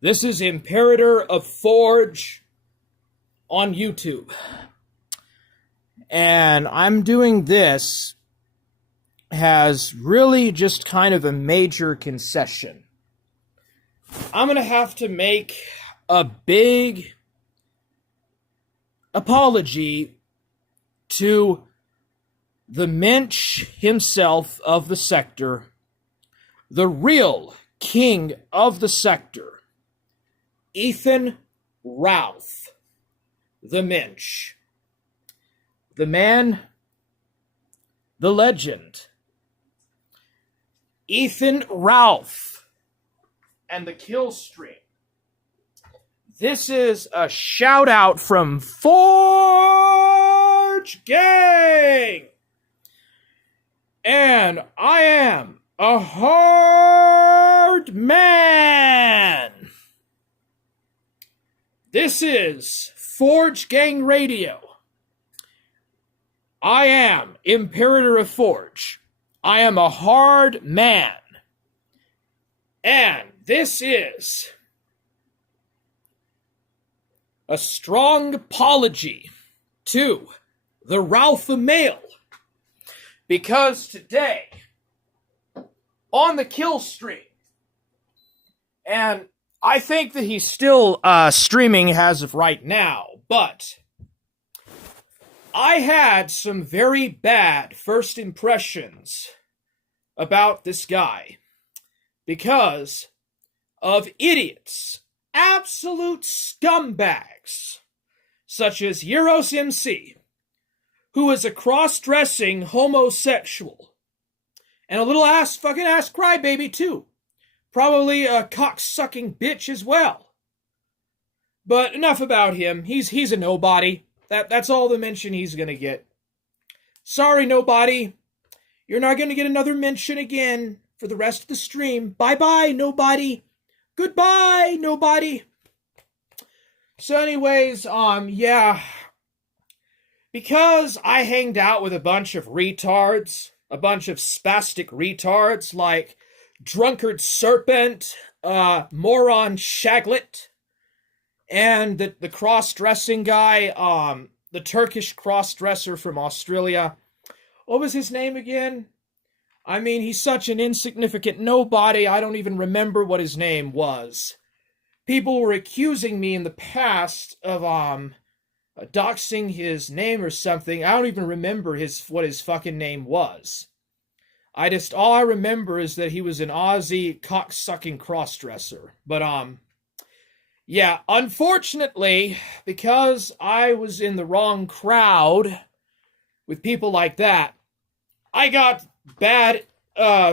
This is Imperator of Forge on YouTube. And I'm doing this as really just kind of a major concession. I'm going to have to make a big apology to the Mensch himself of the sector, the real king of the sector, Ethan Ralph, the Mensch. The man, the legend, Ethan Ralph, and the kill stream. This is a shout out from Forge Gang! And I am a hard man! This is Forge Gang Radio. I am Imperator of Forge. I am a hard man. And this is a strong apology to the Ralph male. Because today, on the kill stream, and I think that he's still streaming as of right now, but I had some very bad first impressions about this guy because of idiots, absolute scumbags, such as Euros MC, who is a cross-dressing homosexual, and a little fucking ass crybaby too. Probably a cock-sucking bitch as well. But enough about him. He's a nobody. That's all the mention he's gonna get. Sorry, nobody. You're not gonna get another mention again for the rest of the stream. Bye-bye, nobody. Goodbye, nobody. So anyways, yeah. Because I hanged out with a bunch of retards, a bunch of spastic retards like Drunkard Serpent, Moron Shaglet, and the cross-dressing guy, the Turkish cross-dresser from Australia. What was his name again? I mean, he's such an insignificant nobody, I don't even remember what his name was. People were accusing me in the past of, doxing his name or something. I don't even remember what his fucking name was. All I remember is that he was an Aussie cock-sucking cross-dresser. But, yeah, unfortunately, because I was in the wrong crowd with people like that, I got bad,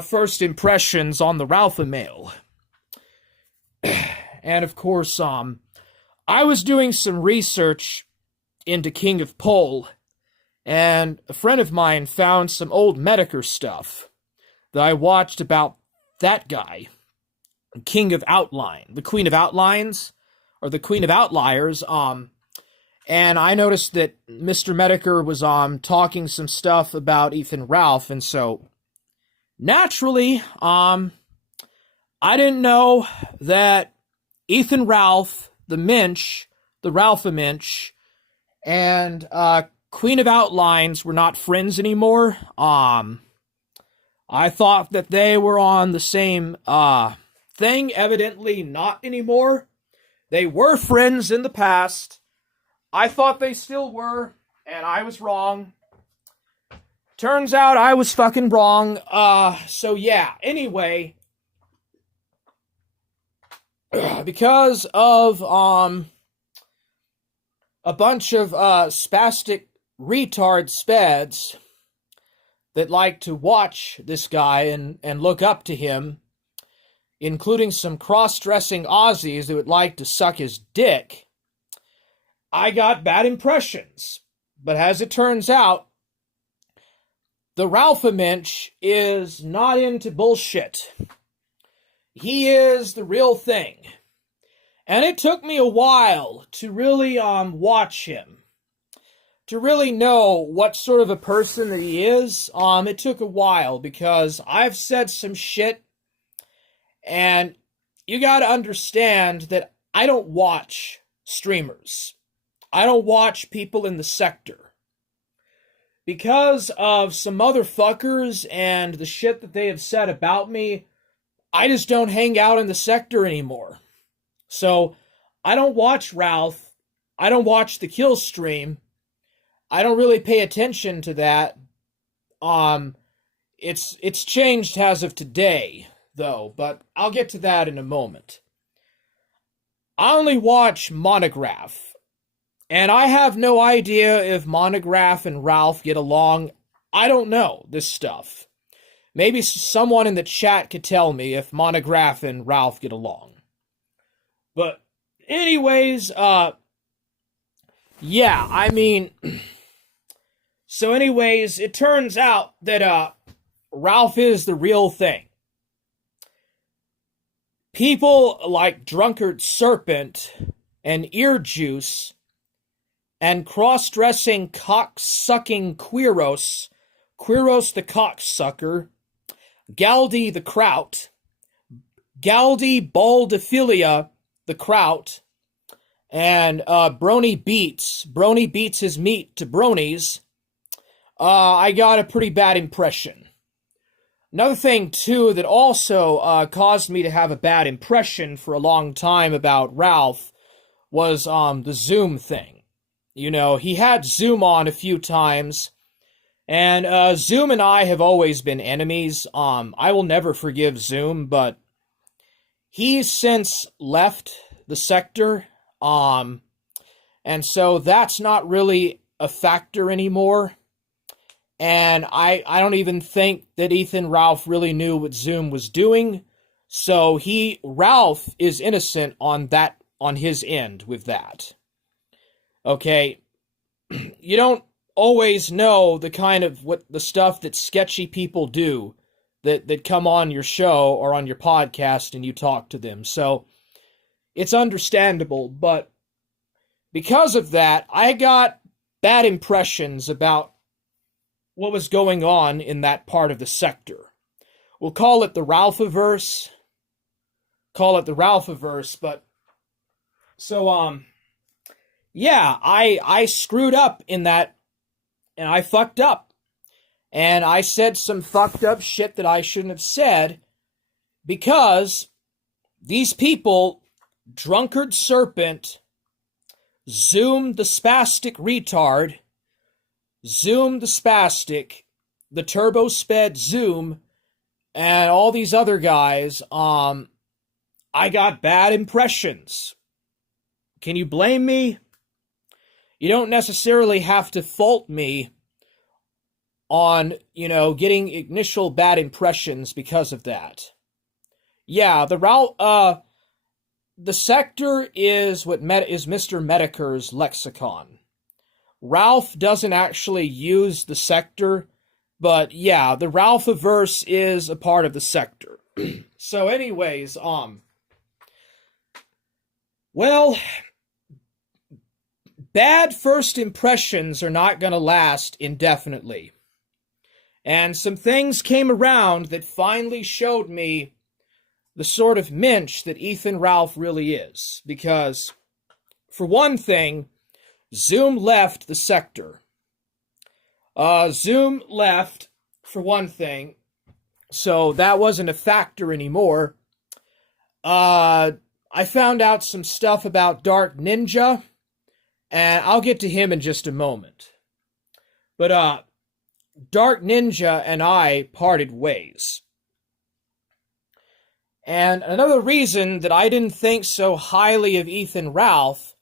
first impressions on the Ralph male. And, of course, I was doing some research into King of Pole, and a friend of mine found some old Medicare stuff that I watched about that guy, King of Outline, the Queen of Outlines, or the Queen of Outliers, and I noticed that Mr. Medicare was, talking some stuff about Ethan Ralph, and so, naturally, I didn't know that Ethan Ralph, the Mensch, the Ralph Mensch, and, Queen of Outlines were not friends anymore. I thought that they were on the same, thing. Evidently not anymore. They were friends in the past. I thought they still were, and I was wrong. Turns out I was fucking wrong. So yeah, anyway, because of, a bunch of, spastic retard spads that like to watch this guy and look up to him, including some cross-dressing Aussies that would like to suck his dick, I got bad impressions. But as it turns out, the Ralph Mensch is not into bullshit. He is the real thing. And it took me a while to really watch him, to really know what sort of a person that he is. It took a while because I've said some shit, and you got to understand that I don't watch streamers. I don't watch people in the sector. Because of some motherfuckers and the shit that they have said about me, I just don't hang out in the sector anymore. So, I don't watch Ralph. I don't watch the kill stream. I don't really pay attention to that. It's changed as of today, though, but I'll get to that in a moment. I only watch Monograph, and I have no idea if Monograph and Ralph get along. I don't know this stuff. Maybe someone in the chat could tell me if Monograph and Ralph get along. But anyways, yeah, I mean, so anyways, it turns out that, Ralph is the real thing. People like Drunkard Serpent and Ear Juice and cross-dressing cock-sucking Quiros the cocksucker, Galdi the Kraut, Galdi Baldophilia the Kraut, and Brony beats his meat to bronies. I got a pretty bad impression. Another thing, too, that also caused me to have a bad impression for a long time about Ralph was the Zoom thing. You know, he had Zoom on a few times, and Zoom and I have always been enemies. I will never forgive Zoom, but he's since left the sector, and so that's not really a factor anymore. And I don't even think that Ethan Ralph really knew what Zoom was doing. So Ralph is innocent on his end with that. Okay. You don't always know the kind of the stuff that sketchy people do that come on your show or on your podcast and you talk to them. So it's understandable, but because of that, I got bad impressions about what was going on in that part of the sector. We'll call it the Ralphiverse. But so yeah, I screwed up in that, and I fucked up. And I said some fucked up shit that I shouldn't have said, because these people, Drunkard Serpent, Zoom the Spastic Retard, Zoom the Spastic, the Turbo Sped Zoom, and all these other guys, I got bad impressions. Can you blame me? You don't necessarily have to fault me on, getting initial bad impressions because of that. Yeah, the sector is what is Mr. Medicare's lexicon. Ralph doesn't actually use the sector, but yeah, the Ralphiverse is a part of the sector. So anyways, well, bad first impressions are not going to last indefinitely. And some things came around that finally showed me the sort of Mensch that Ethan Ralph really is. Because, for one thing, Zoom left the sector. Zoom left, for one thing, so that wasn't a factor anymore. I found out some stuff about Dark Ninja, and I'll get to him in just a moment. But, Dark Ninja and I parted ways. And another reason that I didn't think so highly of Ethan Ralph,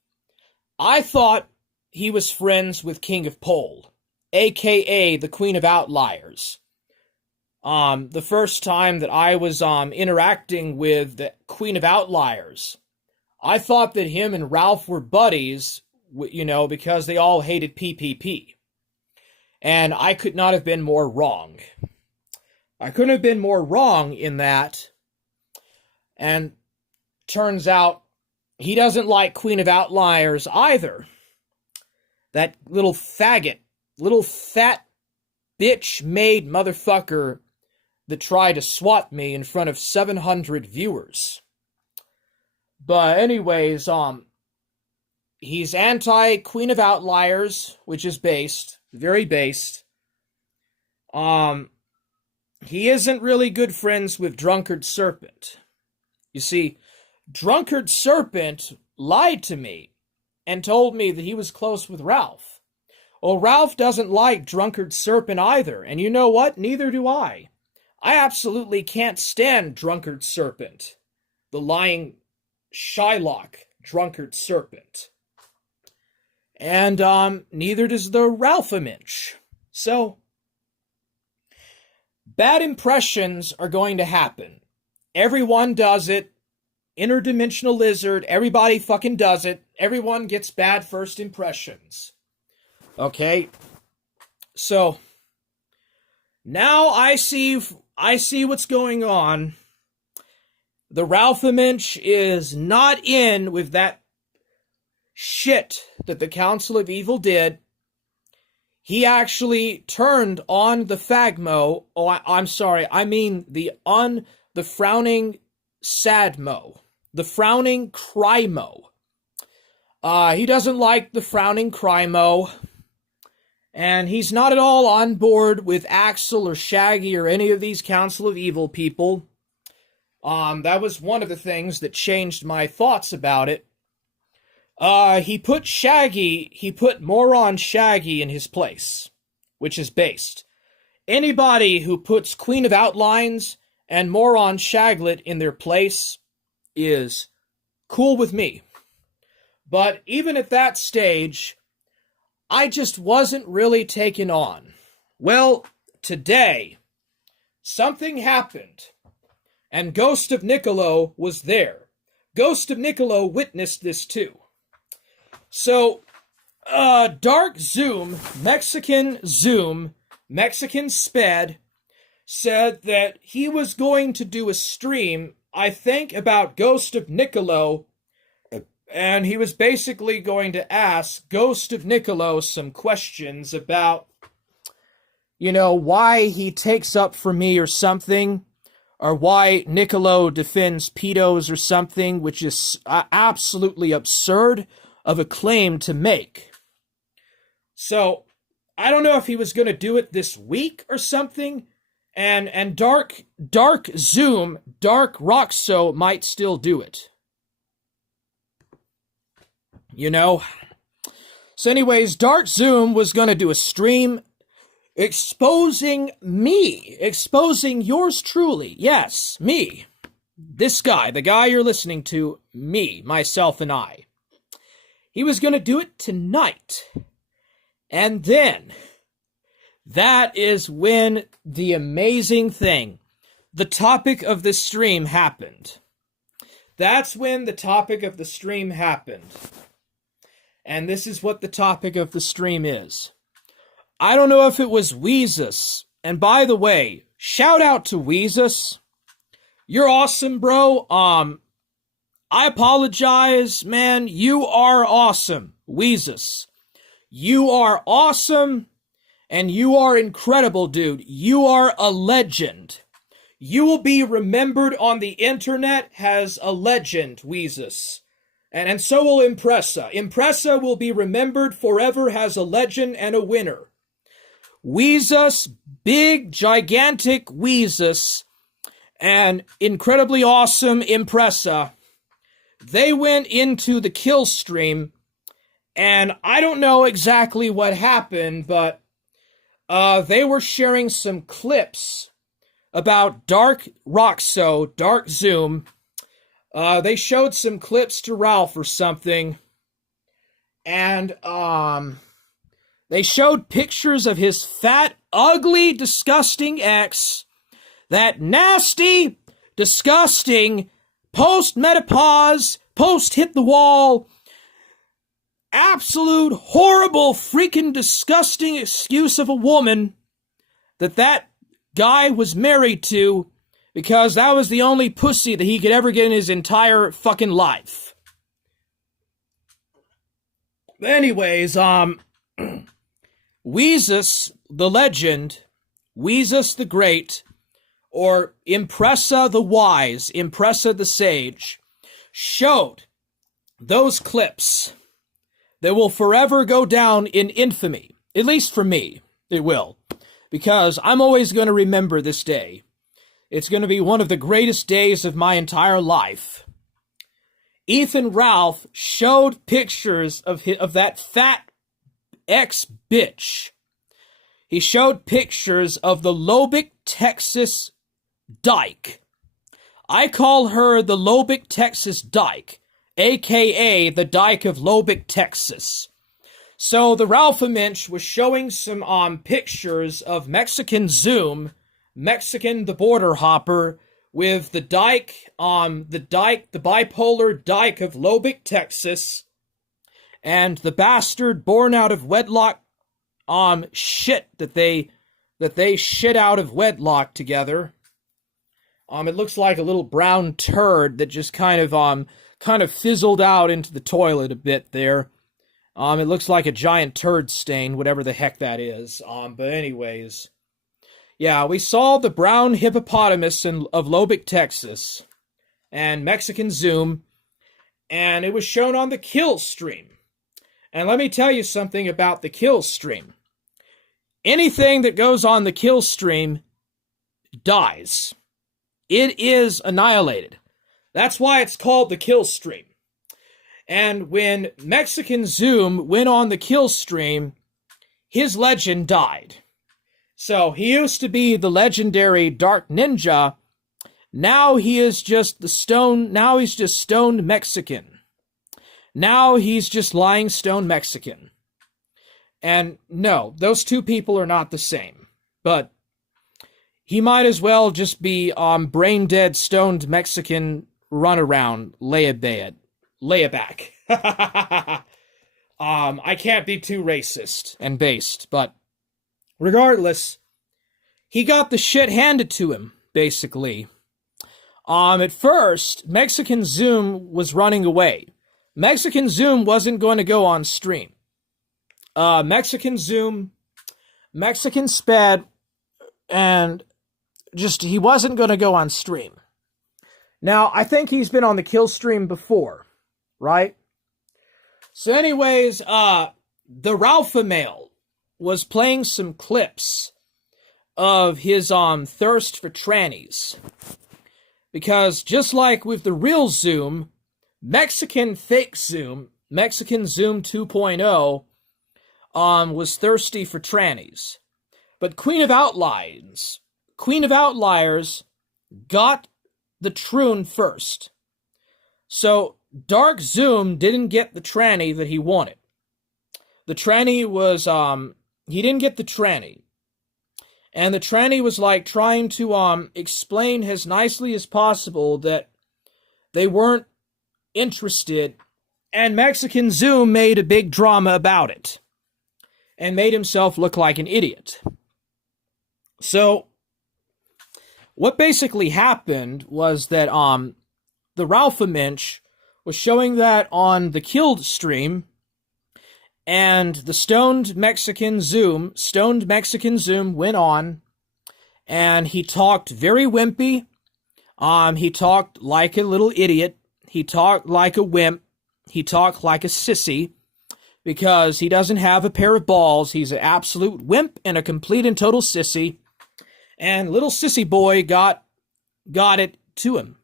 I thought he was friends with King of Pole, a.k.a. the Queen of Outliers. The first time that I was interacting with the Queen of Outliers, I thought that him and Ralph were buddies, because they all hated PPP. And I could not have been more wrong. I couldn't have been more wrong in that. And turns out he doesn't like Queen of Outliers either. That little faggot, little fat bitch-made motherfucker that tried to swat me in front of 700 viewers. But anyways, he's anti-Queen of Outliers, which is based, very based. He isn't really good friends with Drunkard Serpent. You see, Drunkard Serpent lied to me and told me that he was close with Ralph. Well, Ralph doesn't like Drunkard Serpent either, and you know what? Neither do I. I absolutely can't stand Drunkard Serpent, the lying Shylock Drunkard Serpent. And neither does the Ralph-a-Minch. So, bad impressions are going to happen. Everyone does it. Interdimensional lizard, everybody fucking does it. Everyone gets bad first impressions. Okay? So, now I see what's going on. The Ralph-a-Minch is not in with that shit that the Council of Evil did. He actually turned on the Fagmo. Oh, I'm sorry. I mean the frowning Sadmo. The frowning Crymo. He doesn't like the frowning Crymo. And he's not at all on board with Axel or Shaggy or any of these Council of Evil people. That was one of the things that changed my thoughts about it. He put Moron Shaggy in his place, which is based. Anybody who puts Queen of Outlines and Moron Shaglet in their place is cool with me. But even at that stage, I just wasn't really taken on. Well, today, something happened, and Ghost of Niccolo was there. Ghost of Niccolo witnessed this too. So, Dark Zoom, Mexican Sped, said that he was going to do a stream, I think, about Ghost of Niccolo, and he was basically going to ask Ghost of Niccolo some questions about, why he takes up for me or something, or why Niccolo defends pedos or something, which is absolutely absurd of a claim to make. So, I don't know if he was going to do it this week or something, and Dark Roxo might still do it. So anyways, Dark Zoom was going to do a stream exposing me, exposing yours truly, yes, me, this guy, the guy you're listening to, me, myself, and I. He was going to do it tonight. And then, that is when the amazing thing, the topic of the stream happened. That's when the topic of the stream happened. And this is what the topic of the stream is. I don't know if it was Weezus. And by the way, shout out to Weezus. You're awesome, bro. I apologize, man. You are awesome, Weezus. You are awesome, and you are incredible, dude. You are a legend. You will be remembered on the internet as a legend, Weezus. And so will Impressa. Impressa will be remembered forever as a legend and a winner. Weezus, big, gigantic Weezus, and incredibly awesome Impressa. They went into the kill stream, and I don't know exactly what happened, but they were sharing some clips about Dark Roxo, Dark Zoom. They showed some clips to Ralph or something, and they showed pictures of his fat, ugly, disgusting ex, that nasty, disgusting, post-menopause, post-hit-the-wall, absolute, horrible, freaking disgusting excuse of a woman that guy was married to because that was the only pussy that he could ever get in his entire fucking life. Anyways, Weezus, the legend, Weezus the Great, or Impressa the Wise, Impressa the Sage, showed those clips that will forever go down in infamy. At least for me, it will. Because I'm always going to remember this day. It's going to be one of the greatest days of my entire life. Ethan Ralph showed pictures of that fat ex-bitch. He showed pictures of the Lubbock, Texas dyke. I call her the Lubbock, Texas dyke, a.k.a. the dyke of Lubbock, Texas. So the Ralph Mensch was showing some pictures of Mexican Zoom, Mexican the border hopper, with the dyke, the bipolar dyke of Lubbock, Texas, and the bastard born out of wedlock, shit that they shit out of wedlock together. It looks like a little brown turd that just kind of fizzled out into the toilet a bit there. It looks like a giant turd stain, whatever the heck that is. But anyways, yeah, we saw the brown hippopotamus of Lubbock, Texas, and Mexican Zoom, and it was shown on the kill stream. And let me tell you something about the kill stream. Anything that goes on the kill stream dies. It is annihilated. That's why it's called the kill stream. And when Mexican Zoom went on the kill stream, his legend died. So he used to be the legendary Dark Ninja. Now he is just stoned Mexican. Now he's just lying stone Mexican. And no, those two people are not the same. But he might as well just be brain dead stoned Mexican runaround layaback. I can't be too racist and based, but regardless, he got the shit handed to him, basically. At first, Mexican Zoom was running away. Mexican Zoom wasn't going to go on stream. Mexican Zoom, Mexican Sped, and he wasn't going to go on stream. Now, I think he's been on the kill stream before, right? So anyways, the Ralpha Male was playing some clips of his thirst for trannies. Because just like with the real Zoom, Mexican fake Zoom, Mexican Zoom 2.0, was thirsty for trannies. But Queen of Outliers got the troon first. So Dark Zoom didn't get the tranny that he wanted. The tranny was, he didn't get the tranny. And the tranny was like trying to explain as nicely as possible that they weren't interested. And Mexican Zoom made a big drama about it. And made himself look like an idiot. So what basically happened was that the Ralph Mensch was showing that on the Killed stream, and the stoned Mexican Zoom went on, and he talked very wimpy. He talked like a little idiot. He talked like a wimp. He talked like a sissy, because he doesn't have a pair of balls. He's an absolute wimp and a complete and total sissy. And little sissy boy got it to him.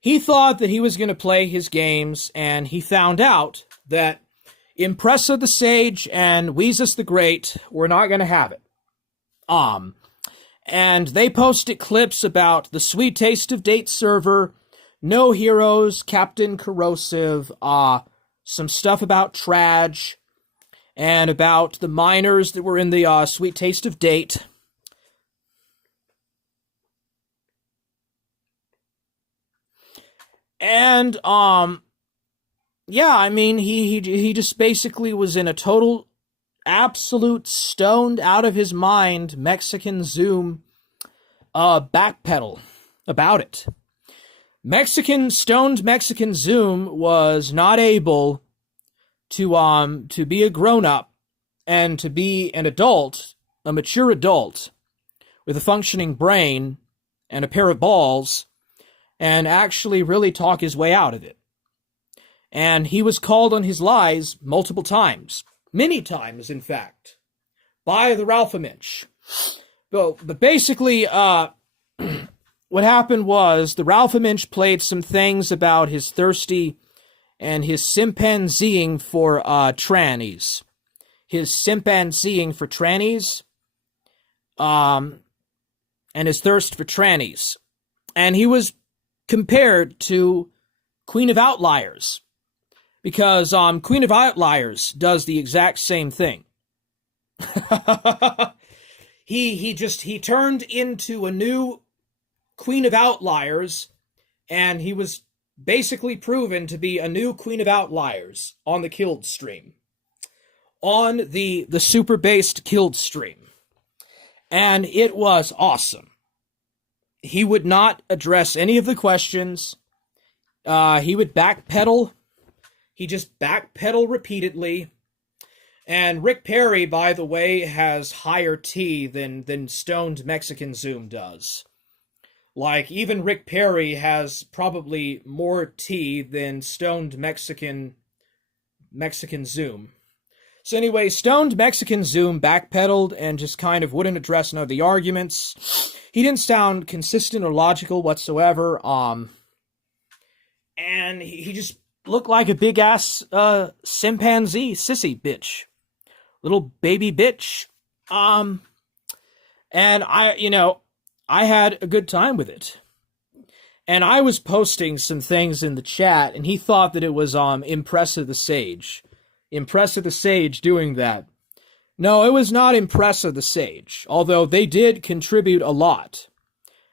He thought that he was going to play his games, and he found out that Impressa the Sage and Weezus the Great were not going to have it. And they posted clips about the Sweet Taste of Date server, No Heroes, Captain Corrosive, some stuff about Traj, and about the miners that were in the Sweet Taste of Date. And, yeah, I mean, he just basically was in a total, absolute, stoned out of his mind Mexican Zoom, backpedal about it. Stoned Mexican Zoom was not able to be a grown-up and to be an adult, a mature adult, with a functioning brain and a pair of balls, and actually really talk his way out of it. And he was called on his lies multiple times, many times, in fact, by the Mensch. But basically, what happened was the Mensch played some things about his thirsty and his simpanzeeing for trannies. His simpanzeeing for trannies, and his thirst for trannies. And he was compared to Queen of Outliers, because Queen of Outliers does the exact same thing. he turned into a new Queen of Outliers, and he was basically proven to be a new Queen of Outliers on the Killed stream, on the super based Killed stream. And it was awesome. He would not address any of the questions. He would backpedal. He just backpedal repeatedly. And Rick Perry, by the way, has higher T than Stoned Mexican Zoom does. Like, even Rick Perry has probably more T than Stoned Mexican Zoom. So anyway, Stoned Mexican Zoom backpedaled and just kind of wouldn't address none of the arguments. He didn't sound consistent or logical whatsoever. And he just looked like a big-ass chimpanzee sissy bitch. Little baby bitch. And I had a good time with it. And I was posting some things in the chat, and he thought that it was Impressa the Sage. Impressa the Sage doing that. No, it was not Impressa the Sage, although they did contribute a lot.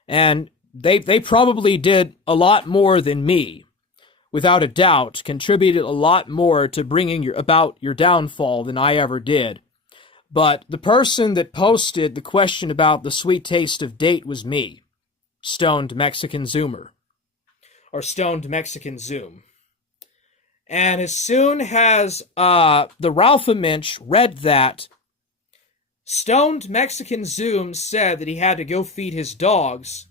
And they probably did a lot more than me, without a doubt, contributed a lot more to bringing about your downfall than I ever did. But the person that posted the question about the sweet taste of date was me, Stoned Mexican Zoomer, or Stoned Mexican Zoom. And as soon as the Mensch read that, Stoned Mexican Zoom said that he had to go feed his dogs,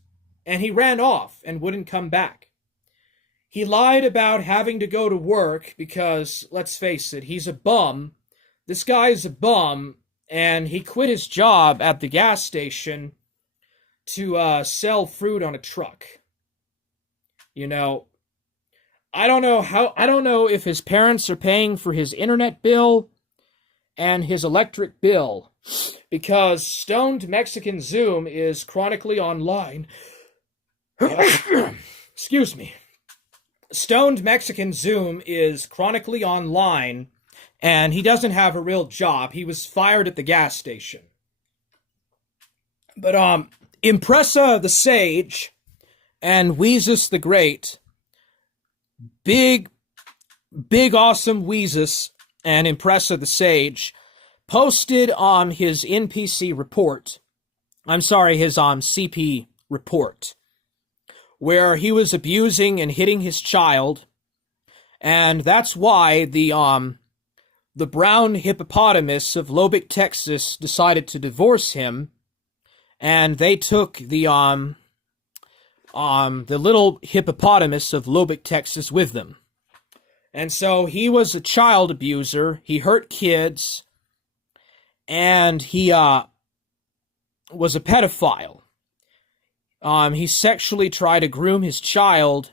and he ran off and wouldn't come back. He lied about having to go to work because, let's face it, he's a bum. This guy's a bum, and he quit his job at the gas station to sell fruit on a truck. You know, I don't know if his parents are paying for his internet bill and his electric bill, because Stoned Mexican Zoom is chronically online. Excuse me. Stoned Mexican Zoom is chronically online, and he doesn't have a real job. He was fired at the gas station. But Impressa the Sage and Weezus the Great, big awesome Weezus and Impressa the Sage, posted on his NPC report, his CP report, where he was abusing and hitting his child, and that's why the brown hippopotamus of Lubbock, Texas, decided to divorce him, and they took the little hippopotamus of Lubbock, Texas with them. And so he was a child abuser, he hurt kids, and he was a pedophile. He sexually tried to groom his child,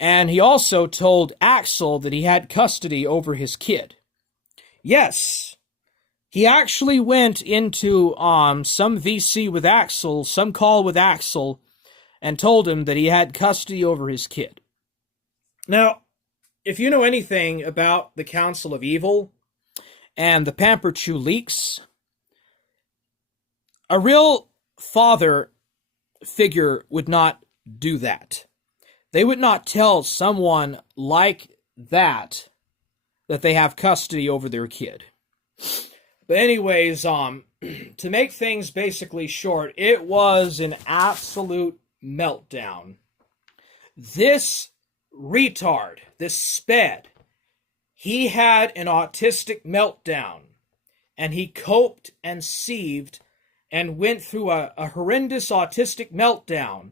and he also told Axel that he had custody over his kid. Yes, he actually went into some VC with Axel, some call with Axel, and told him that he had custody over his kid. Now, if you know anything about the Council of Evil and the Pamper Chew leaks, a real father figure would not do that. They would not tell someone like that they have custody over their kid. But anyways, to make things basically short, it was an absolute meltdown. This retard, this sped, he had an autistic meltdown, and he coped and seethed and went through a horrendous autistic meltdown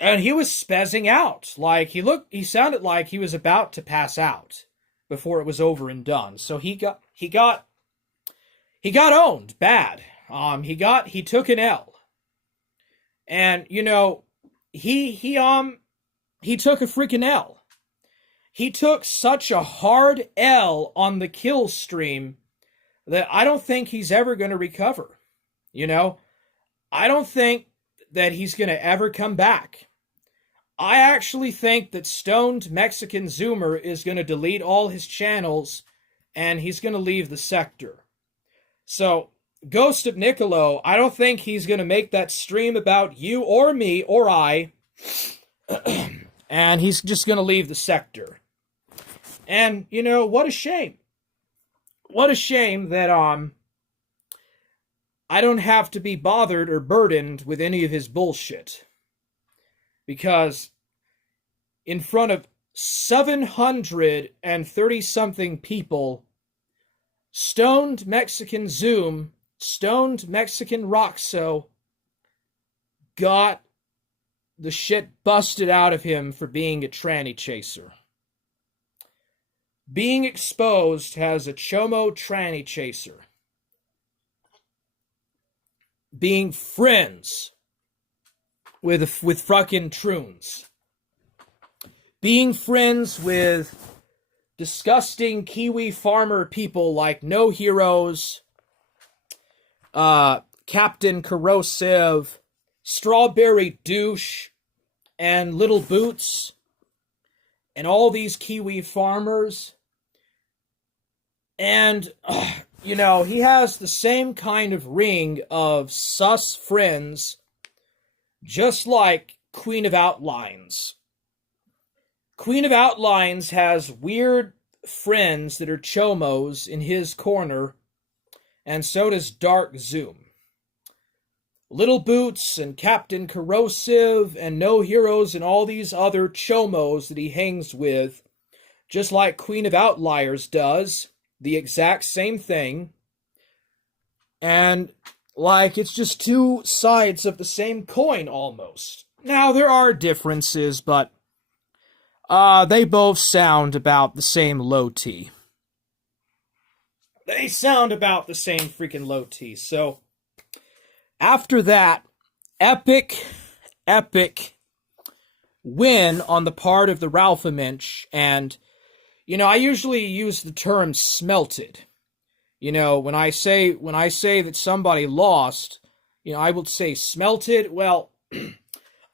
And he was spezzing out. Like he sounded like he was about to pass out before it was over and done. So he got owned bad. He took an L. And he took a freaking L. He took such a hard L on the kill stream that I don't think he's ever going to recover. I don't think that he's going to ever come back. I actually think that Stoned Mexican Zoomer is going to delete all his channels and he's going to leave the sector. So, Ghost of Niccolo, I don't think he's going to make that stream about you or me or I, and he's just going to leave the sector. And, what a shame. What a shame that I don't have to be bothered or burdened with any of his bullshit. Because in front of 730-something people, Stoned Mexican Zoom, Stoned Mexican Roxo got the shit busted out of him for being a tranny chaser. Being exposed as a chomo tranny chaser. Being friends with fucking troons. Being friends with disgusting Kiwi farmer people like No Heroes, Captain Corrosive, Strawberry Douche, and Little Boots, and all these Kiwi farmers. And, he has the same kind of ring of sus friends, just like Queen of Outlines. Queen of Outlines has weird friends that are chomos in his corner, and so does Dark Zoom. Little Boots and Captain Corrosive and No Heroes and all these other chomos that he hangs with, just like Queen of Outliers does, the exact same thing. And it's just two sides of the same coin almost. Now, there are differences, but they both sound about the same low T. They sound about the same freaking low T. So, after that epic win on the part of the Ralph Mensch, and, I usually use the term smelted. When I say that somebody lost, I would say smelted. Well,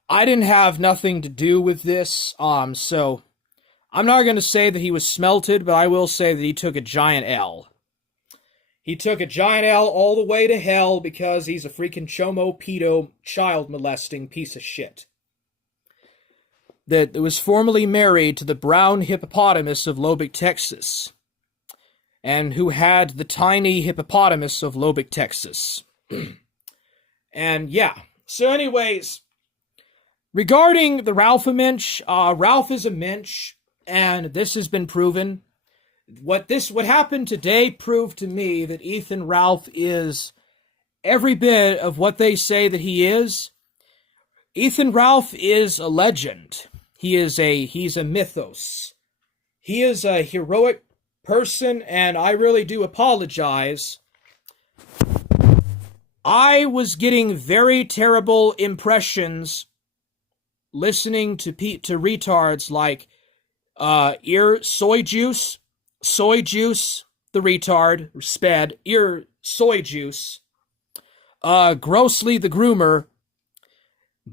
I didn't have nothing to do with this, so I'm not going to say that he was smelted, but I will say that he took a giant L. He took a giant L all the way to hell because he's a freaking chomo pedo child molesting piece of shit. That was formerly married to the brown hippopotamus of Lubbock, Texas, and who had the tiny hippopotamus of Lubbock, Texas. And yeah, so anyways, regarding the Ralph Mensch, Ralph is a Mensch, and this has been proven. What happened today proved to me that Ethan Ralph is every bit of what they say that he is. Ethan Ralph is a legend. He's a mythos. He is a heroic person, and I really do apologize. I was getting very terrible impressions listening to retards like Soy Juice, the retard, sped, Soy Juice, Grossly the Groomer,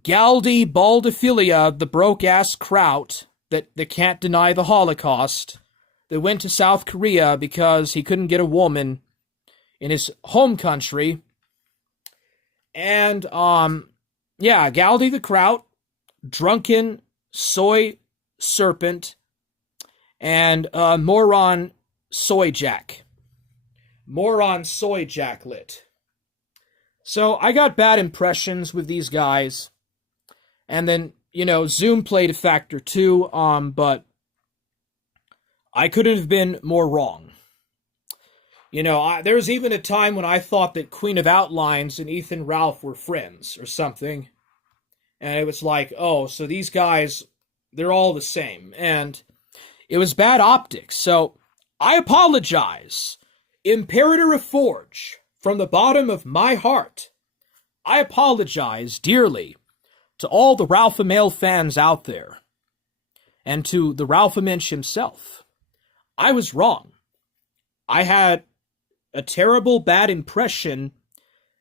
Galdi Baldophilia, the broke-ass kraut that can't deny the Holocaust, that went to South Korea because he couldn't get a woman in his home country. And, Galdi the Kraut, Drunken Soy Serpent, and Moron Soy Jack. Moron Soy Jacklet. So I got bad impressions with these guys. And then, Zoom played a factor too, but I couldn't have been more wrong. There was even a time when I thought that Queen of Outlines and Ethan Ralph were friends or something. And it was like, oh, so these guys, they're all the same. And it was bad optics. So I apologize. Imperator of Forge, from the bottom of my heart, I apologize dearly to all the Ralph Mail fans out there, and to the Ralph Mensch himself. I was wrong. I had a terrible bad impression,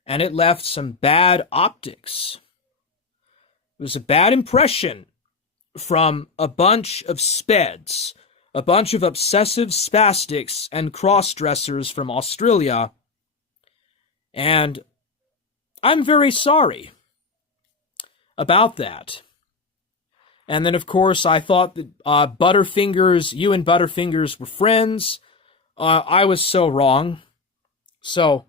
and it left some bad optics. It was a bad impression from a bunch of speds, a bunch of obsessive spastics and cross-dressers from Australia, and I'm very sorry about that. And then, of course, I thought that Butterfingers, you and Butterfingers were friends. I was so wrong. So,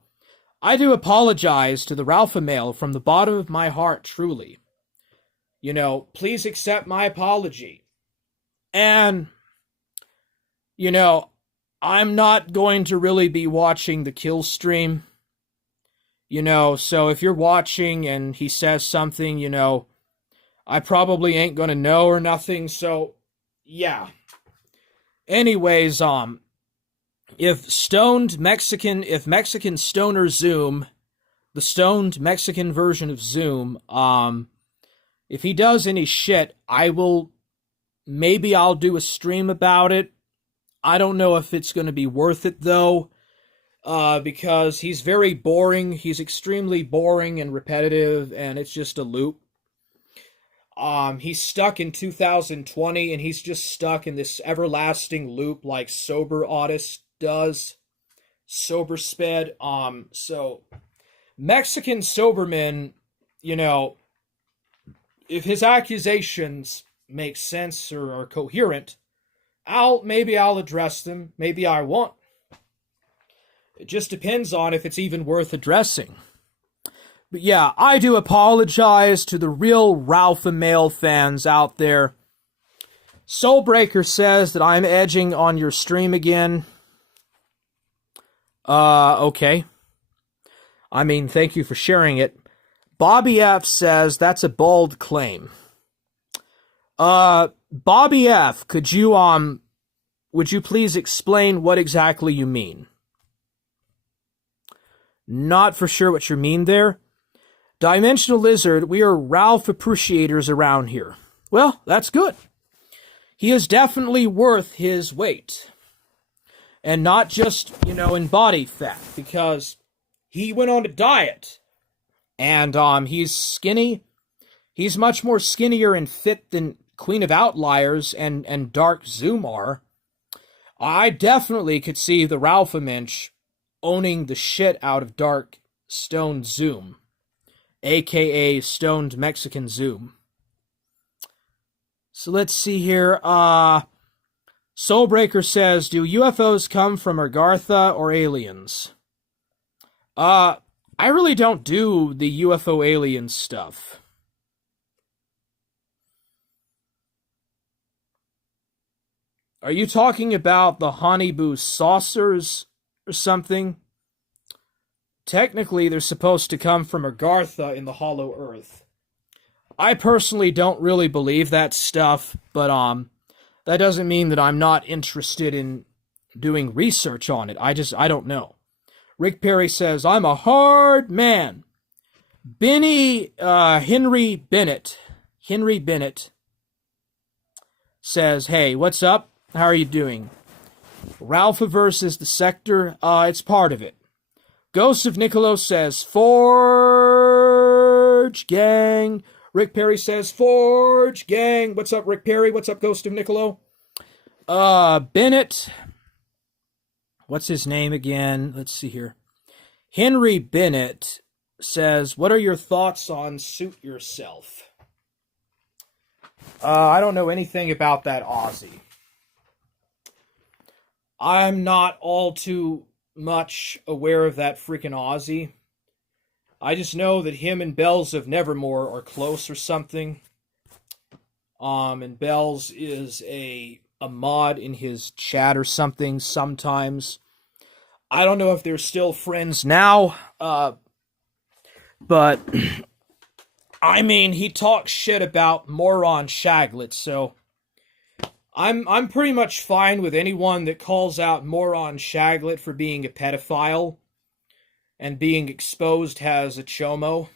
I do apologize to the Ralpha Mail from the bottom of my heart, truly. You know, please accept my apology. And, you know, I'm not going to really be watching the kill stream. You know, so if you're watching and he says something, you know, I probably ain't gonna know or nothing, so, yeah. Anyways, if Mexican Stoner Zoom, the stoned Mexican version of Zoom, if he does any shit, maybe I'll do a stream about it. I don't know if it's gonna be worth it, though, because he's very boring. He's extremely boring and repetitive, and it's just a loop. He's stuck in 2020, and he's just stuck in this everlasting loop like Sober Autist does. Sober Sped. So, Mexican Soberman, you know, if his accusations make sense or are coherent, maybe I'll address them, maybe I won't. It just depends on if it's even worth addressing. But yeah, I do apologize to the real Ralph Mail fans out there. Soulbreaker says that I'm edging on your stream again. Okay. I mean, thank you for sharing it. Bobby F says that's a bold claim. Bobby F, would you please explain what exactly you mean? Not for sure what you mean there. Dimensional Lizard, we are Ralph appreciators around here. Well, that's good. He is definitely worth his weight. And not just, you know, in body fat, because he went on a diet. And he's skinny. He's much more skinnier and fit than Queen of Outliers and Dark Zoom are. I definitely could see the Ralph Mensch owning the shit out of Dark Stone Zoom, aka Stoned Mexican Zoom. So let's see here. Soulbreaker says, do UFOs come from Agartha or aliens? I really don't do the UFO alien stuff. Are you talking about the Honeybu saucers or something? Technically, they're supposed to come from Agartha in the Hollow Earth. I personally don't really believe that stuff, but that doesn't mean that I'm not interested in doing research on it. I don't know. Rick Perry says, I'm a hard man. Henry Bennett says, hey, what's up? How are you doing? Ralphiverse is the sector. It's part of it. Ghost of Niccolo says, Forge gang. Rick Perry says, Forge gang. What's up, Rick Perry? What's up, Ghost of Niccolo? Bennett. What's his name again? Let's see here. Henry Bennett says, what are your thoughts on Suit Yourself? I don't know anything about that Aussie. I'm not all too much aware of that freaking Aussie. I just know that him and Bells of Nevermore are close or something. And Bells is a mod in his chat or something sometimes. I don't know if they're still friends now, but I mean, he talks shit about moron Shaglet, so I'm pretty much fine with anyone that calls out moron Shaglet for being a pedophile and being exposed as a chomo.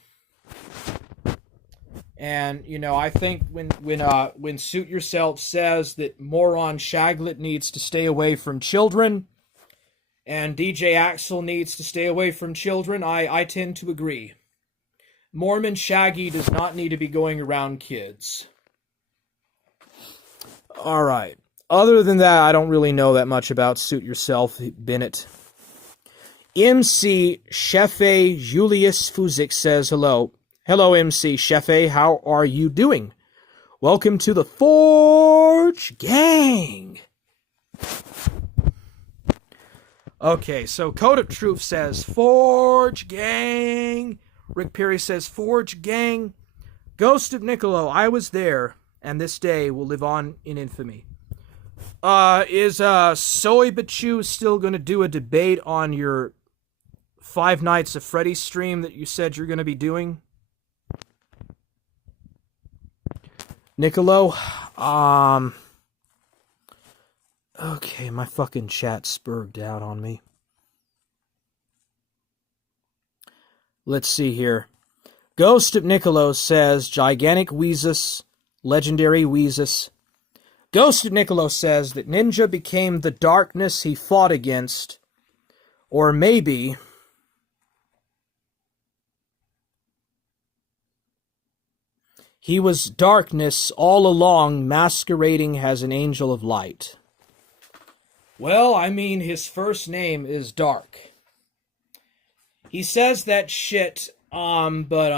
And I think when Suit Yourself says that moron Shaglet needs to stay away from children and DJ Axel needs to stay away from children, I tend to agree. Mormon Shaggy does not need to be going around kids. All right. Other than that, I don't really know that much about Suit Yourself, Bennett. MC Chefe Julius Fuzik says hello. Hello, MC Chefe. How are you doing? Welcome to the Forge Gang. Okay, so Code of Truth says Forge Gang. Rick Perry says Forge Gang. Ghost of Niccolo, I was there, and this day will live on in infamy. Is Soy Bachu still going to do a debate on your Five Nights at Freddy's stream that you said you're going to be doing? Niccolo, okay, my fucking chat spurred out on me. Let's see here. Ghost of Niccolo says, Gigantic Weezus, Legendary Weezus. Ghost of Niccolo says that Ninja became the darkness he fought against, or maybe he was darkness all along, masquerading as an angel of light. Well, I mean, his first name is Dark. He says that shit, but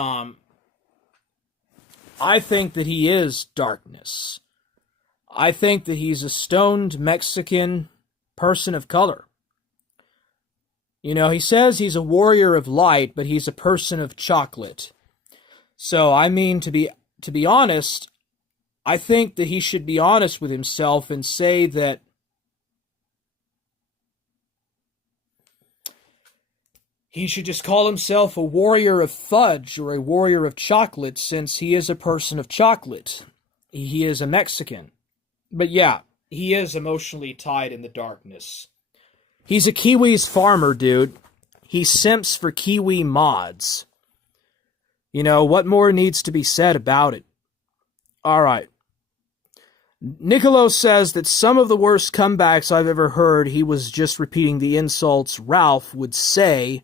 I think that he is darkness. I think that he's a stoned Mexican person of color. He says he's a warrior of light, but he's a person of chocolate. So, I mean, to be honest, I think that he should be honest with himself and say that he should just call himself a warrior of fudge or a warrior of chocolate, since he is a person of chocolate. He is a Mexican. But yeah, he is emotionally tied in the darkness. He's a Kiwis farmer, dude. He simps for Kiwi mods. What more needs to be said about it? All right. Niccolo says that some of the worst comebacks I've ever heard, he was just repeating the insults Ralph would say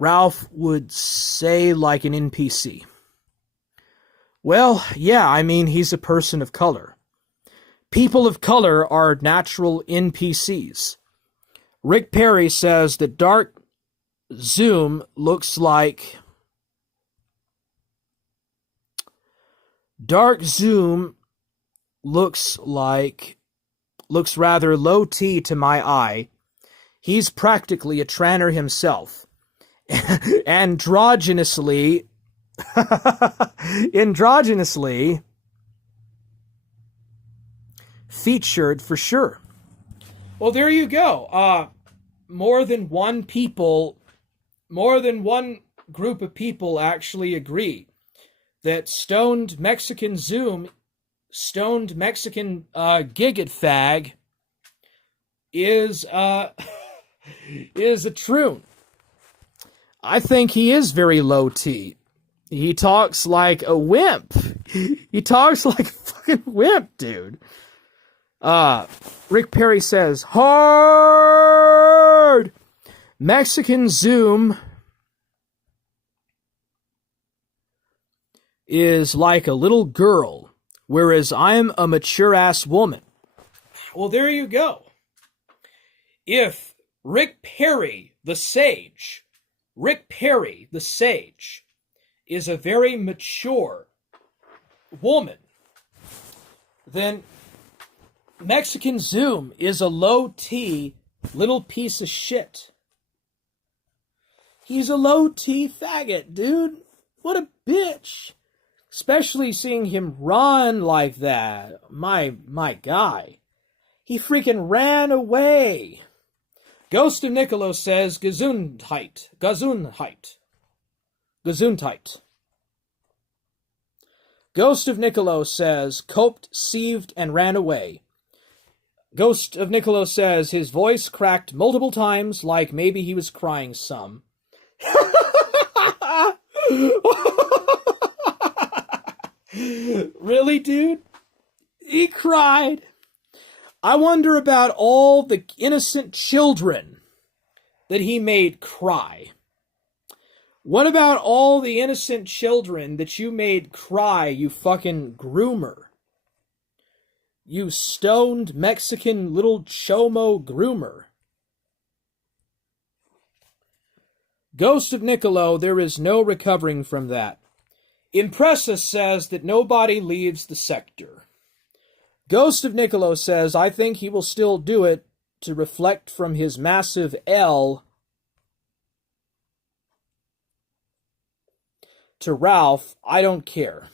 like an NPC. Well, yeah, I mean, he's a person of color. People of color are natural NPCs. Rick Perry says that Dark Zoom looks rather low T to my eye. He's practically a tranner himself. Androgynously featured for sure. Well, there you go. More than one group of people actually agree that stoned Mexican gigit fag is a troon. I think he is very low T. He talks like a wimp. He talks like a fucking wimp, dude. Rick Perry says, hard! Mexican Zoom is like a little girl, whereas I'm a mature-ass woman. Well, there you go. If Rick Perry, the sage, is a very mature woman, then Mexican Zoom is a low-T little piece of shit. He's a low-T faggot, dude. What a bitch. Especially seeing him run like that. My guy. He freaking ran away. Ghost of Niccolo says Gesundheit. Gesundheit. Ghost of Niccolo says, coped, sieved, and ran away. Ghost of Niccolo says his voice cracked multiple times, like maybe he was crying some. Really, dude? He cried. I wonder about all the innocent children that he made cry. What about all the innocent children that you made cry, you fucking groomer? You stoned Mexican little chomo groomer. Ghost of Niccolo, there is no recovering from that. Impressa says that nobody leaves the sector. Ghost of Niccolo says, I think he will still do it to reflect from his massive L to Ralph. I don't care.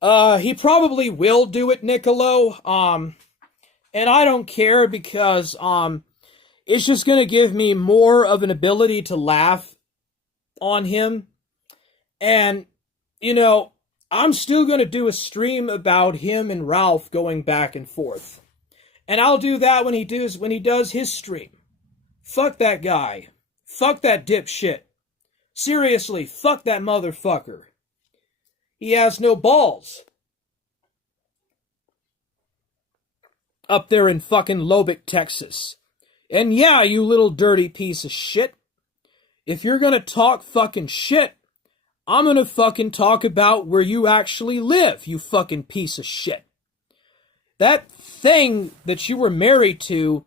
He probably will do it, Niccolo. And I don't care because, it's just gonna give me more of an ability to laugh on him. And, you know, I'm still gonna do a stream about him and Ralph going back and forth. And I'll do that when he does his stream. Fuck that guy. Fuck that dipshit. Seriously, fuck that motherfucker. He has no balls. Up there in fucking Lubbock, Texas. And yeah, you little dirty piece of shit. If you're gonna talk fucking shit, I'm gonna fucking talk about where you actually live, you fucking piece of shit. That thing that you were married to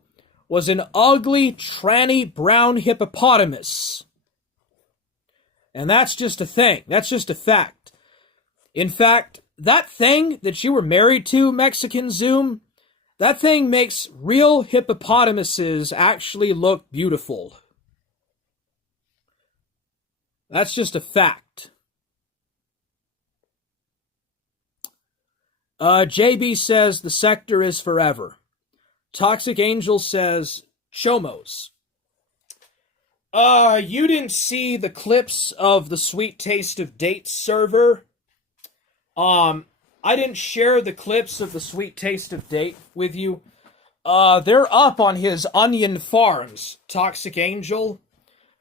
was an ugly, tranny, brown hippopotamus. And that's just a thing. That's just a fact. In fact, that thing that you were married to, Mexican Zoom, that thing makes real hippopotamuses actually look beautiful. That's just a fact. JB says the sector is forever. Toxic Angel says chomos. You didn't see the clips of the Sweet Taste of Dates server. I didn't share the clips of the Sweet Taste of Date with you. They're up on his Onion Farms, Toxic Angel.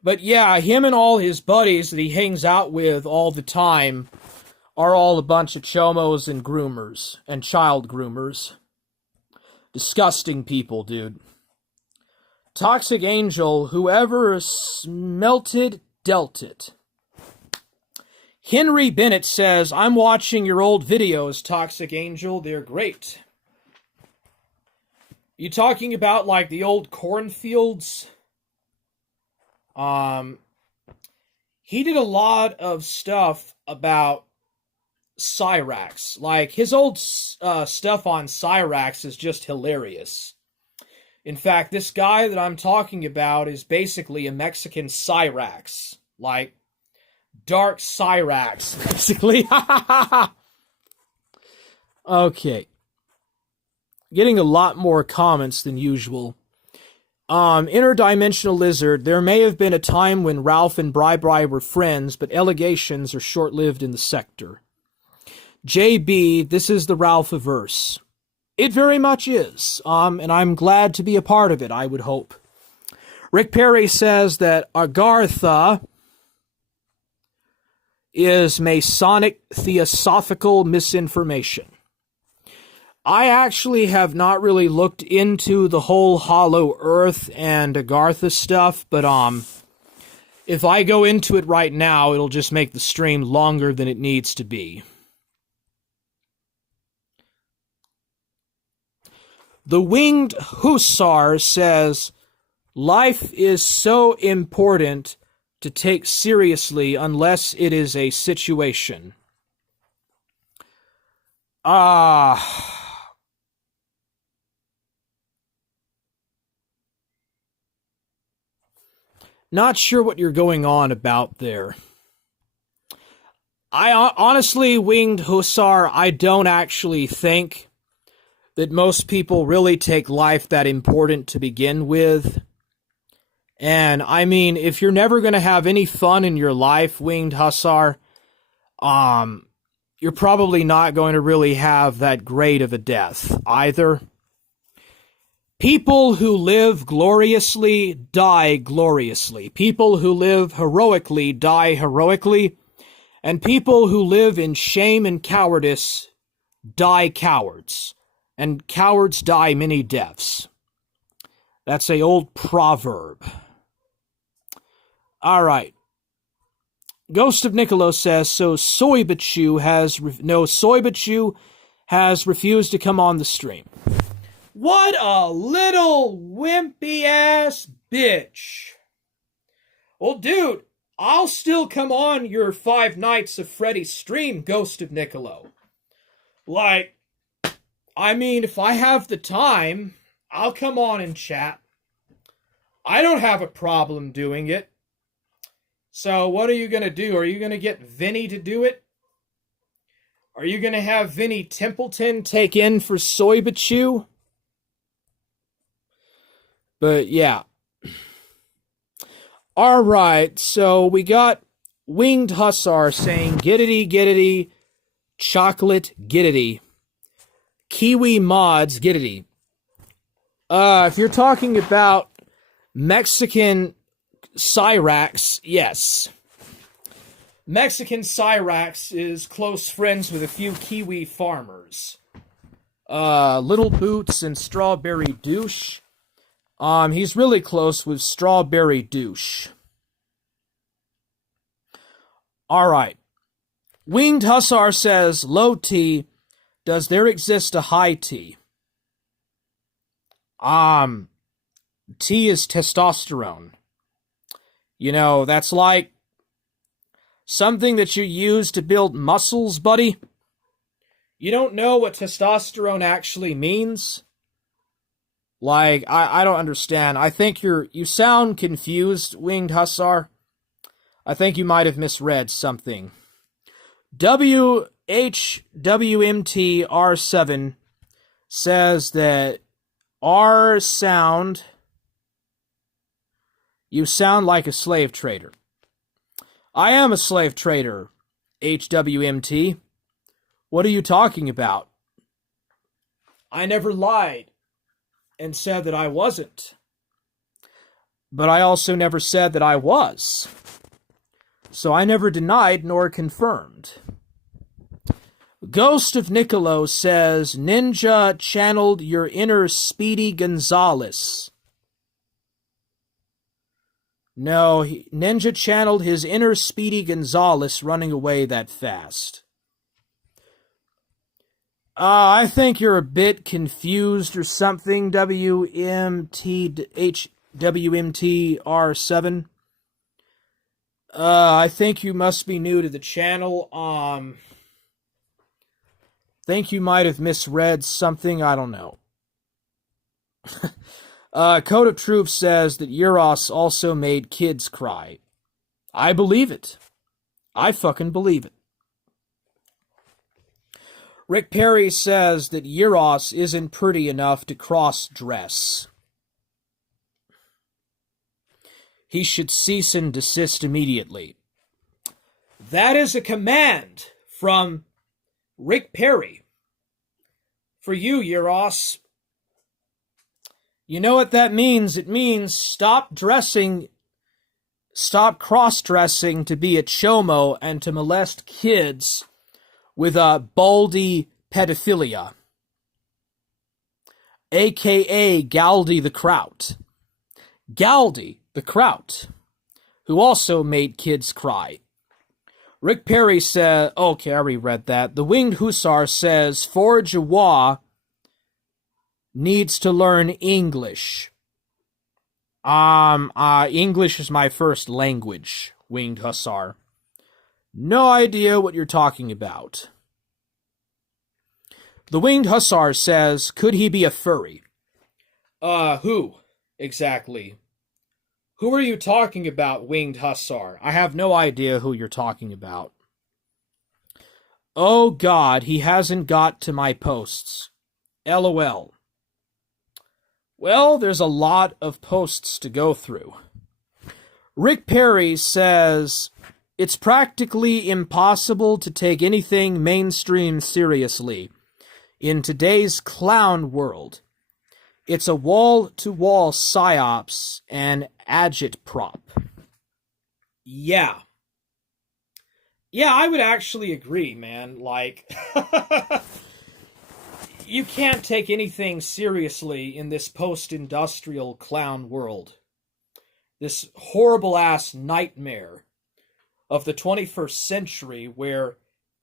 But yeah, him and all his buddies that he hangs out with all the time are all a bunch of chomos and groomers, and child groomers. Disgusting people, dude. Toxic Angel, whoever smelted, dealt it. Henry Bennett says, I'm watching your old videos, Toxic Angel. They're great. You talking about, like, the old cornfields? He did a lot of stuff about Cyrax. Like, his old stuff on Cyrax is just hilarious. In fact, this guy that I'm talking about is basically a Mexican Cyrax. Like, dark Cyrax, basically. Okay. Getting a lot more comments than usual. Interdimensional Lizard, there may have been a time when Ralph and Bri were friends, but allegations are short-lived in the sector. JB, this is the Ralph-averse. It very much is, and I'm glad to be a part of it, I would hope. Rick Perry says that Agartha is Masonic Theosophical misinformation. I actually have not really looked into the whole Hollow Earth and Agartha stuff, but if I go into it right now, it'll just make the stream longer than it needs to be. The Winged Hussar says, life is so important to take seriously unless it is a situation. Not sure what you're going on about there. I honestly, Winged Hussar, I don't actually think that most people really take life that important to begin with. And I mean, if you're never going to have any fun in your life, Winged Hussar, you're probably not going to really have that great of a death either. People who live gloriously die gloriously. People who live heroically die heroically. And people who live in shame and cowardice die cowards. And cowards die many deaths. That's an old proverb. All right. Ghost of Niccolo says, so Soybachu has refused to come on the stream. What a little wimpy ass bitch. Well, dude, I'll still come on your 5 Nights of Freddy stream, Ghost of Niccolo. Like, I mean, if I have the time, I'll come on and chat. I don't have a problem doing it. So what are you going to do? Are you going to get Vinny to do it? Are you going to have Vinny Templeton take in for Soybachu? But yeah. All right, so we got Winged Hussar saying, giddity, chocolate, giddity. Kiwi mods, giddity. If you're talking about Mexican Cyrax, yes. Mexican Cyrax is close friends with a few Kiwi farmers. Little Boots and Strawberry Douche. He's really close with Strawberry Douche. Alright. Winged Hussar says, low T, does there exist a high T? T is testosterone. You know, that's like something that you use to build muscles, buddy. You don't know what testosterone actually means? Like, I don't understand. I think you sound confused, Winged Hussar. I think you might have misread something. WHWMT-R7 says that R sound... You sound like a slave trader. I am a slave trader, HWMT. What are you talking about? I never lied and said that I wasn't. But I also never said that I was. So I never denied nor confirmed. Ghost of Niccolo says, Ninja channeled your inner Speedy Gonzales. No, Ninja channeled his inner Speedy Gonzales running away that fast. I think you're a bit confused or something, WMTR7. I think you must be new to the channel. Think you might have misread something, I don't know. Code of Truth says that Euros also made kids cry. I believe it. I fucking believe it. Rick Perry says that Euros isn't pretty enough to cross-dress. He should cease and desist immediately. That is a command from Rick Perry. For you, Euros. You know what that means? It means stop cross-dressing to be a chomo and to molest kids with a baldy pedophilia. A.K.A. Galdi the Kraut. Galdi the Kraut, who also made kids cry. Rick Perry said, okay, I already read that. The Winged Hussar says, Forge Awa needs to learn English. English is my first language, Winged Hussar. No idea what you're talking about. The Winged Hussar says, could he be a furry? Who? Exactly. Who are you talking about, Winged Hussar? I have no idea who you're talking about. Oh God, he hasn't got to my posts. LOL. Well, there's a lot of posts to go through. Rick Perry says, it's practically impossible to take anything mainstream seriously in today's clown world. It's a wall-to-wall psyops and agitprop. Yeah. Yeah, I would actually agree, man. Like, you can't take anything seriously in this post-industrial clown world. This horrible-ass nightmare of the 21st century where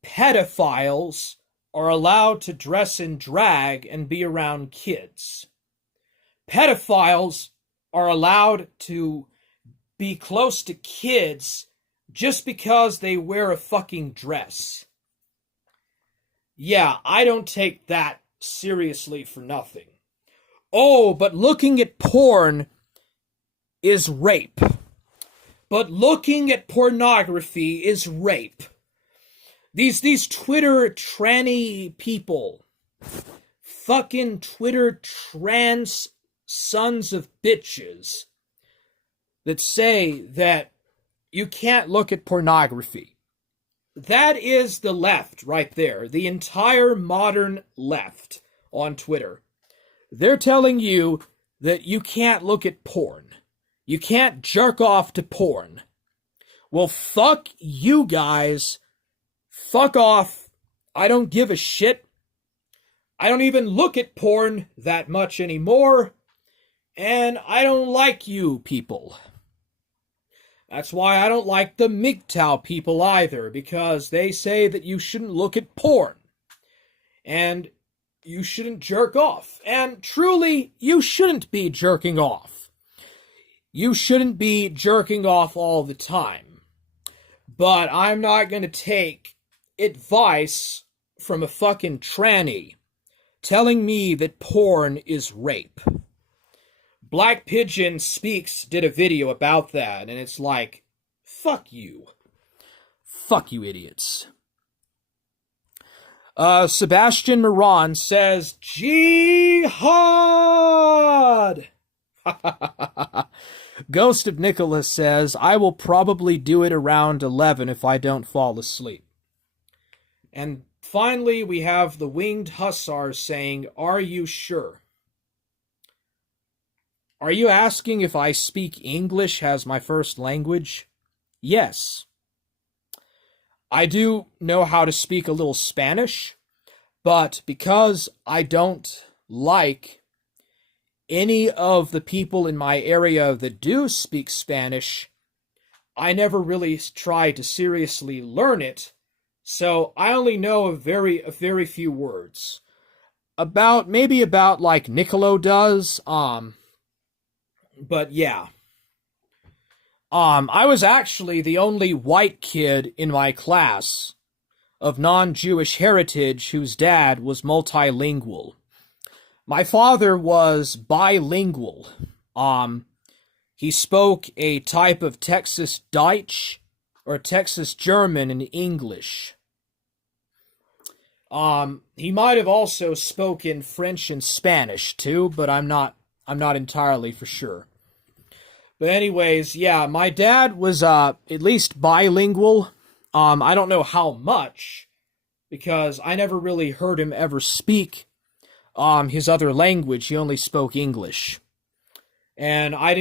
pedophiles are allowed to dress in drag and be around kids. Pedophiles are allowed to be close to kids just because they wear a fucking dress. Yeah, I don't take that seriously for nothing. Oh, but looking at porn is rape. But looking at pornography is rape. These Twitter tranny people, fucking Twitter trans sons of bitches that say that you can't look at pornography. That is the left right there. The entire modern left on Twitter. They're telling you that you can't look at porn. You can't jerk off to porn. Well, fuck you guys. Fuck off. I don't give a shit. I don't even look at porn that much anymore. And I don't like you people. That's why I don't like the MGTOW people either, because they say that you shouldn't look at porn. And you shouldn't jerk off. And truly, you shouldn't be jerking off. You shouldn't be jerking off all the time. But I'm not going to take advice from a fucking tranny telling me that porn is rape. Black Pigeon Speaks did a video about that, and it's like, fuck you. Fuck you, idiots. Sebastian Moran says, Jihad! Ghost of Nicholas says, I will probably do it around 11 if I don't fall asleep. And finally, we have the Winged Hussars saying, are you sure? Are you asking if I speak English as my first language? Yes. I do know how to speak a little Spanish, but because I don't like any of the people in my area that do speak Spanish, I never really tried to seriously learn it, so I only know a very few words. Maybe about like Niccolo does, but yeah. I was actually the only white kid in my class of non-Jewish heritage whose dad was multilingual. My father was bilingual. He spoke a type of Texas Deutsch or Texas German in English. He might have also spoken French and Spanish too, but I'm not entirely for sure. But anyways, yeah, my dad was at least bilingual. I don't know how much, because I never really heard him ever speak his other language. He only spoke English. And I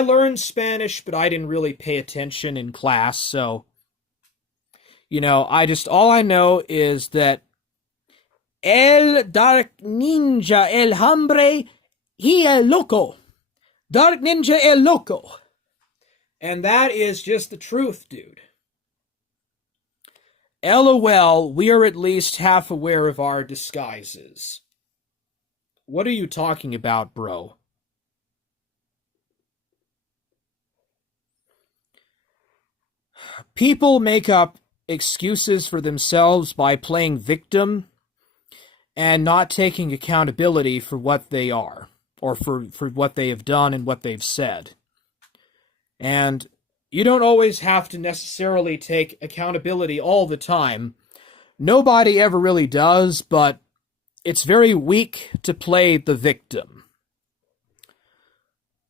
learned Spanish, but I didn't really pay attention in class, so, all I know is that El Dark Ninja El Hambre He El Loco. Dark Ninja El Loco. And that is just the truth, dude. LOL, we are at least half aware of our disguises. What are you talking about, bro? People make up excuses for themselves by playing victim and not taking accountability for what they are, or for what they have done and what they've said. And you don't always have to necessarily take accountability all the time. Nobody ever really does, but it's very weak to play the victim.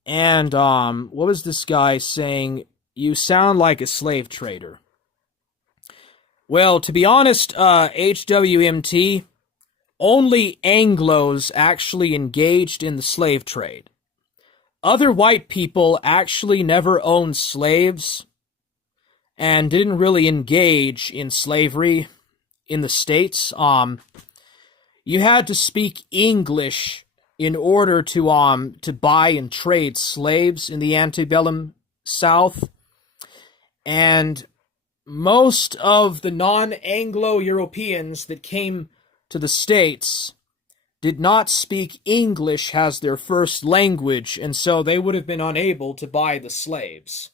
And what was this guy saying? You sound like a slave trader. Well, to be honest, HWMT, only Anglos actually engaged in the slave trade. Other white people actually never owned slaves and didn't really engage in slavery in the States. You had to speak English in order to buy and trade slaves in the antebellum South. And most of the non-Anglo-Europeans that came to the States did not speak English as their first language, and so they would have been unable to buy the slaves.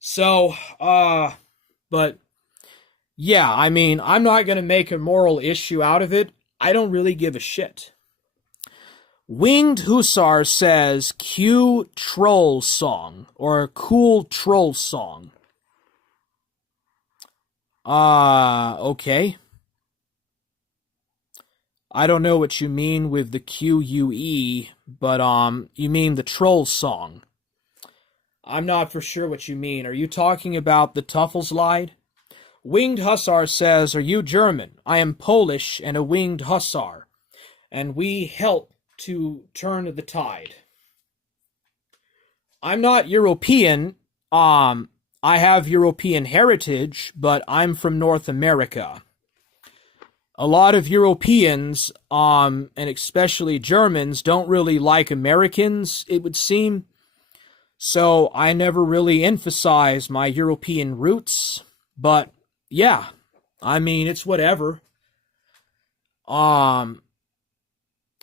So, but yeah, I mean, I'm not going to make a moral issue out of it. I don't really give a shit. Winged Hussar says, cue troll song, or a cool troll song. Okay. I don't know what you mean with the QUE, but, you mean the troll song. I'm not for sure what you mean. Are you talking about the Teufelslied? Winged Hussar says, are you German? I am Polish and a winged hussar, and we help to turn the tide. I'm not European. I have European heritage, but I'm from North America. A lot of Europeans, and especially Germans, don't really like Americans, it would seem. So I never really emphasize my European roots. But yeah, I mean, it's whatever.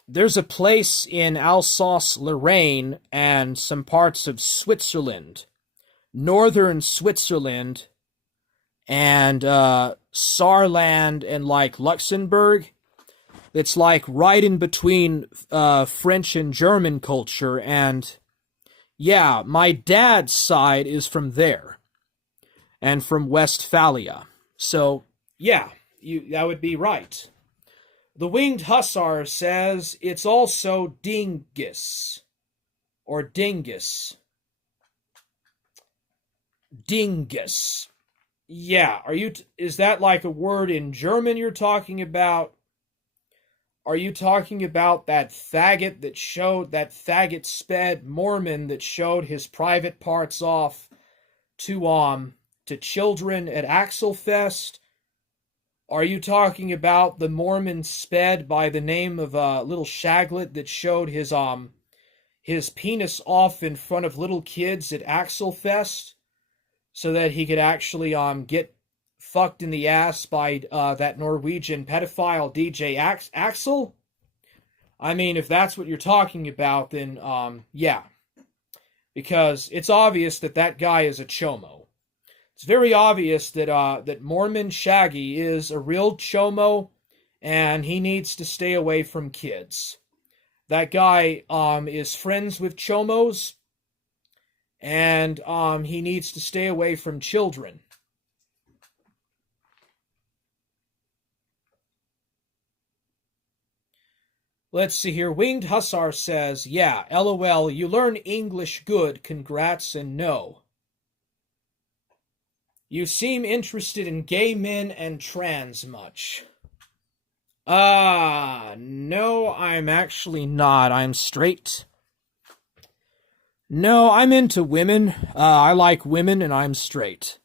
There's a place in Alsace-Lorraine and some parts of Switzerland, northern Switzerland, and Saarland and like Luxembourg. It's like right in between French and German culture, and yeah, my dad's side is from there and from Westphalia. So yeah, that would be right. The Winged Hussar says it's also dingus or dingus. Dingus. Yeah, is that like a word in German you're talking about? Are you talking about that faggot sped Mormon that showed his private parts off to children at Axelfest? Are you talking about the Mormon sped by the name of little Shaglet that showed his penis off in front of little kids at Axelfest? So that he could actually get fucked in the ass by that Norwegian pedophile DJ Axel? I mean, if that's what you're talking about, then yeah. Because it's obvious that guy is a chomo. It's very obvious that Mormon Shaggy is a real chomo, and he needs to stay away from kids. That guy is friends with chomos, and he needs to stay away from children. Let's see here. Winged Hussar says, yeah, LOL, you learn English good, congrats and no. You seem interested in gay men and trans much. No, I'm actually not. I'm straight. No, I'm into women. I like women and I'm straight.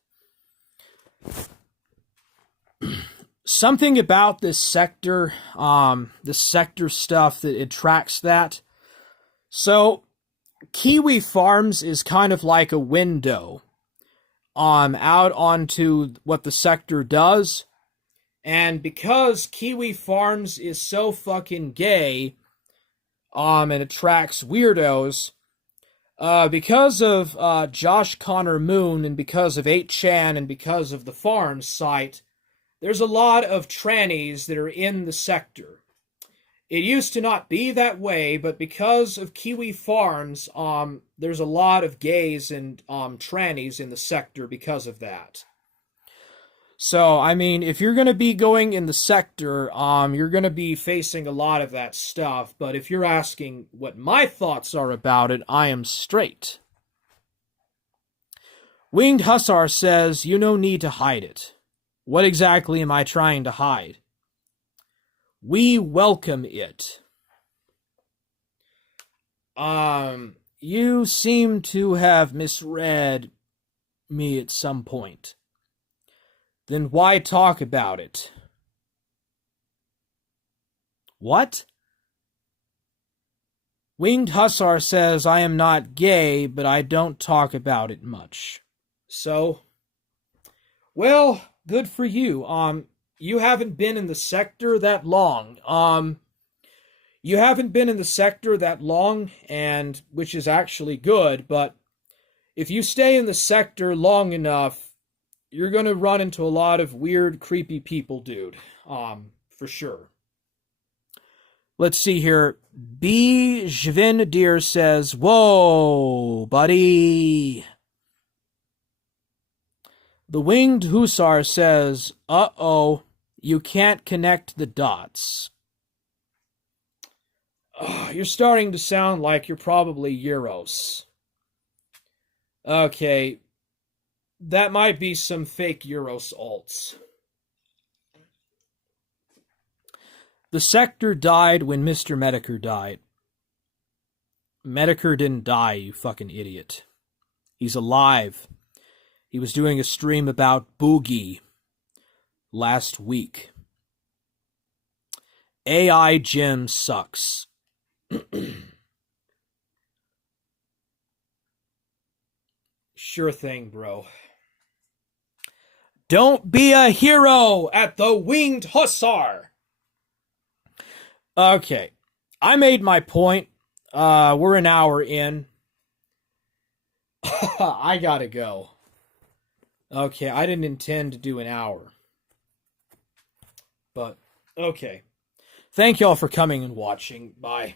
Something about this sector stuff that attracts that. So, Kiwi Farms is kind of like a window out onto what the sector does. And because Kiwi Farms is so fucking gay, and attracts weirdos, because of Josh Connor Moon and because of 8chan and because of the Farms site, there's a lot of trannies that are in the sector. It used to not be that way, but because of Kiwi Farms, there's a lot of gays and trannies in the sector because of that. So, I mean, if you're going to be going in the sector, you're going to be facing a lot of that stuff. But if you're asking what my thoughts are about it, I am straight. Winged Hussar says, you no need to hide it. What exactly am I trying to hide? We welcome it. You seem to have misread me at some point. Then why talk about it? What? Winged Hussar says I am not gay, but I don't talk about it much. So, well, good for you. You haven't been in the sector that long. You haven't been in the sector that long, and which is actually good, but if you stay in the sector long enough, you're going to run into a lot of weird, creepy people, dude. For sure. Let's see here. B. Jvindir says, whoa, buddy. The Winged Hussar says, uh-oh, you can't connect the dots. You're starting to sound like you're probably Euros. Okay, that might be some fake Euros alts. The sector died when Mr. Medicare died. Medicare didn't die, you fucking idiot. He's alive. He was doing a stream about Boogie last week. AI Jim sucks. Sure thing, bro. Don't be a hero at the Winged Hussar. Okay, I made my point. We're an hour in. I gotta go. Okay, I didn't intend to do an hour. But, okay. Thank y'all for coming and watching. Bye.